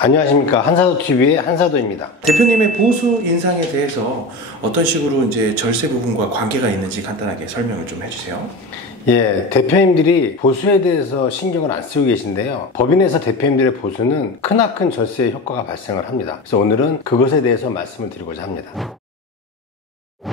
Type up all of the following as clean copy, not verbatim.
안녕하십니까. 한사도TV의 한사도입니다. 대표님의 보수 인상에 대해서 어떤 식으로 이제 절세 부분과 관계가 있는지 간단하게 설명을 좀 해주세요. 예, 대표님들이 보수에 대해서 신경을 안 쓰고 계신데요. 법인에서 대표님들의 보수는 크나큰 절세 효과가 발생을 합니다. 그래서 오늘은 그것에 대해서 말씀을 드리고자 합니다.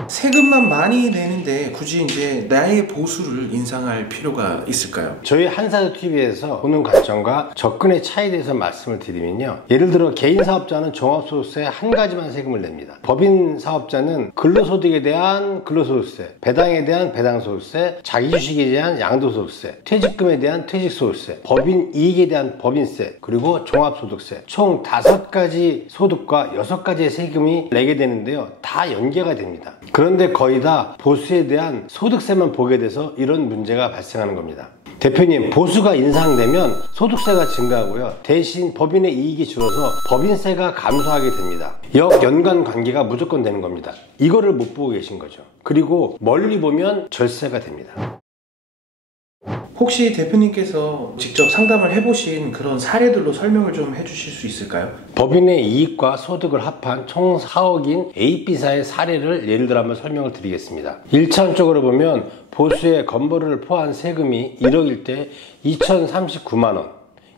세금만 많이 내는데 굳이 이제 나의 보수를 인상할 필요가 있을까요? 저희 한사도TV에서 보는 관점과 접근의 차이에 대해서 말씀을 드리면요. 예를 들어 개인 사업자는 종합소득세 한 가지만 세금을 냅니다. 법인 사업자는 근로소득에 대한 근로소득세, 배당에 대한 배당소득세, 자기주식에 대한 양도소득세, 퇴직금에 대한 퇴직소득세, 법인 이익에 대한 법인세, 그리고 종합소득세, 총 5가지 소득과 6가지의 세금이 내게 되는데요. 다 연계가 됩니다. 그런데 거의 다 보수에 대한 소득세만 보게 돼서 이런 문제가 발생하는 겁니다. 대표님, 보수가 인상되면 소득세가 증가하고요. 대신 법인의 이익이 줄어서 법인세가 감소하게 됩니다. 역연관 관계가 무조건 되는 겁니다. 이거를 못 보고 계신 거죠. 그리고 멀리 보면 절세가 됩니다. 혹시 대표님께서 직접 상담을 해보신 그런 사례들로 설명을 좀 해주실 수 있을까요? 법인의 이익과 소득을 합한 총 4억인 A비사의 사례를 예를 들어 한번 설명을 드리겠습니다. 1차원적으로 보면 보수의 건보료를 포함한 세금이 1억일 때 2,039만원,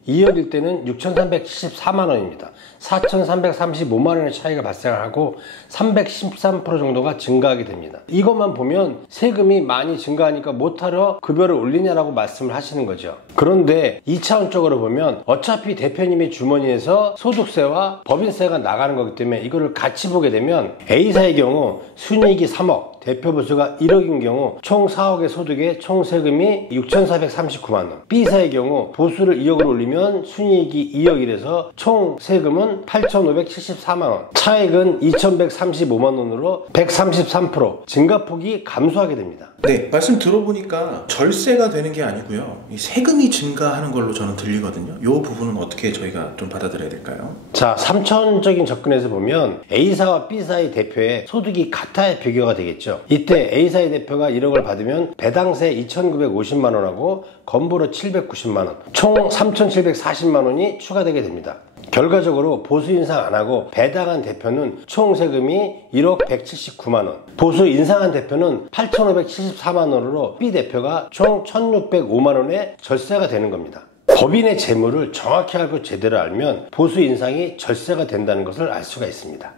2억일 때는 6,374만원입니다. 4,335만원의 차이가 발생하고 313% 정도가 증가하게 됩니다. 이것만 보면 세금이 많이 증가하니까 못하러 급여를 올리냐라고 말씀을 하시는 거죠. 그런데 2차원적으로 보면 어차피 대표님의 주머니에서 소득세와 법인세가 나가는 거기 때문에 이거를 같이 보게 되면 A사의 경우 순이익이 3억, 대표 보수가 1억인 경우 총 4억의 소득에 총 세금이 6,439만원, B사의 경우 보수를 2억으로 올리면 순이익이 2억이라서 총 세금은 8,574만원, 차액은 2,135만원으로 133% 증가폭이 감소하게 됩니다. 네, 말씀 들어보니까 절세가 되는 게 아니고요, 이 세금이 증가하는 걸로 저는 들리거든요. 이 부분은 어떻게 저희가 좀 받아들여야 될까요? 자, 3차원적인 접근에서 보면 A사와 B사의 대표의 소득이 같아야 비교가 되겠죠. 이때 A사의 대표가 1억을 받으면 배당세 2,950만원하고 건보료 790만원, 총 3,740만원이 추가되게 됩니다. 결과적으로 보수 인상 안하고 배당한 대표는 총 세금이 1억 179만원, 보수 인상한 대표는 8,574만원으로 B 대표가 총 1,605만원의 절세가 되는 겁니다. 법인의 재물을 정확히 알고 제대로 알면 보수 인상이 절세가 된다는 것을 알 수가 있습니다.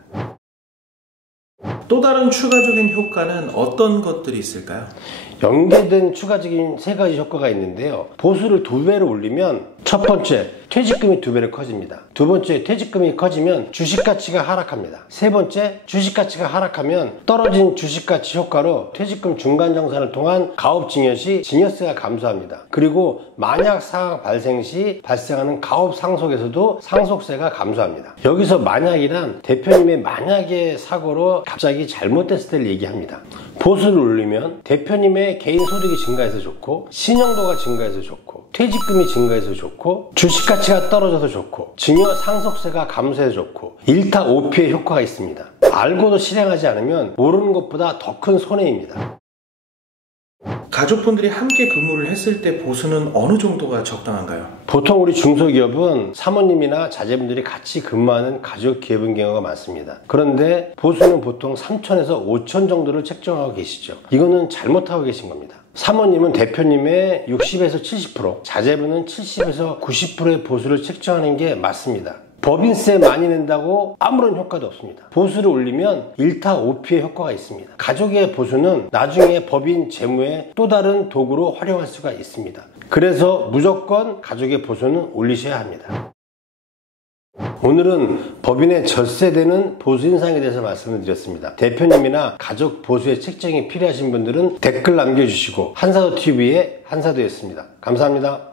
또 다른 추가적인 효과는 어떤 것들이 있을까요? 연계된 추가적인 3가지 효과가 있는데요. 보수를 2배로 올리면 첫 번째, 퇴직금이 2배로 커집니다. 두 번째, 퇴직금이 커지면 주식가치가 하락합니다. 세 번째, 주식가치가 하락하면 떨어진 주식가치 효과로 퇴직금 중간정산을 통한 가업증여 시 증여세가 감소합니다. 그리고 만약 상황 발생 시 발생하는 가업 상속에서도 상속세가 감소합니다. 여기서 만약이란 대표님의 만약의 사고로 갑자기 잘못됐을 때를 얘기합니다. 보수를 올리면 대표님의 개인 소득이 증가해서 좋고, 신용도가 증가해서 좋고, 퇴직금이 증가해서 좋고, 주식가치가 떨어져서 좋고, 증여 상속세가 감소해서 좋고, 1타 5피의 효과가 있습니다. 알고도 실행하지 않으면 모르는 것보다 더 큰 손해입니다. 가족분들이 함께 근무를 했을 때 보수는 어느 정도가 적당한가요? 보통 우리 중소기업은 사모님이나 자제분들이 같이 근무하는 가족기업인 경우가 많습니다. 그런데 보수는 보통 3,000에서 5,000 정도를 책정하고 계시죠. 이거는 잘못하고 계신 겁니다. 사모님은 대표님의 60에서 70%, 자제분은 70에서 90%의 보수를 책정하는 게 맞습니다. 법인세 많이 낸다고 아무런 효과도 없습니다. 보수를 올리면 1타 5피의 효과가 있습니다. 가족의 보수는 나중에 법인 재무의 또 다른 도구로 활용할 수가 있습니다. 그래서 무조건 가족의 보수는 올리셔야 합니다. 오늘은 법인에 절세되는 보수 인상에 대해서 말씀을 드렸습니다. 대표님이나 가족 보수의 책정이 필요하신 분들은 댓글 남겨주시고, 한사도TV의 한사도였습니다. 감사합니다.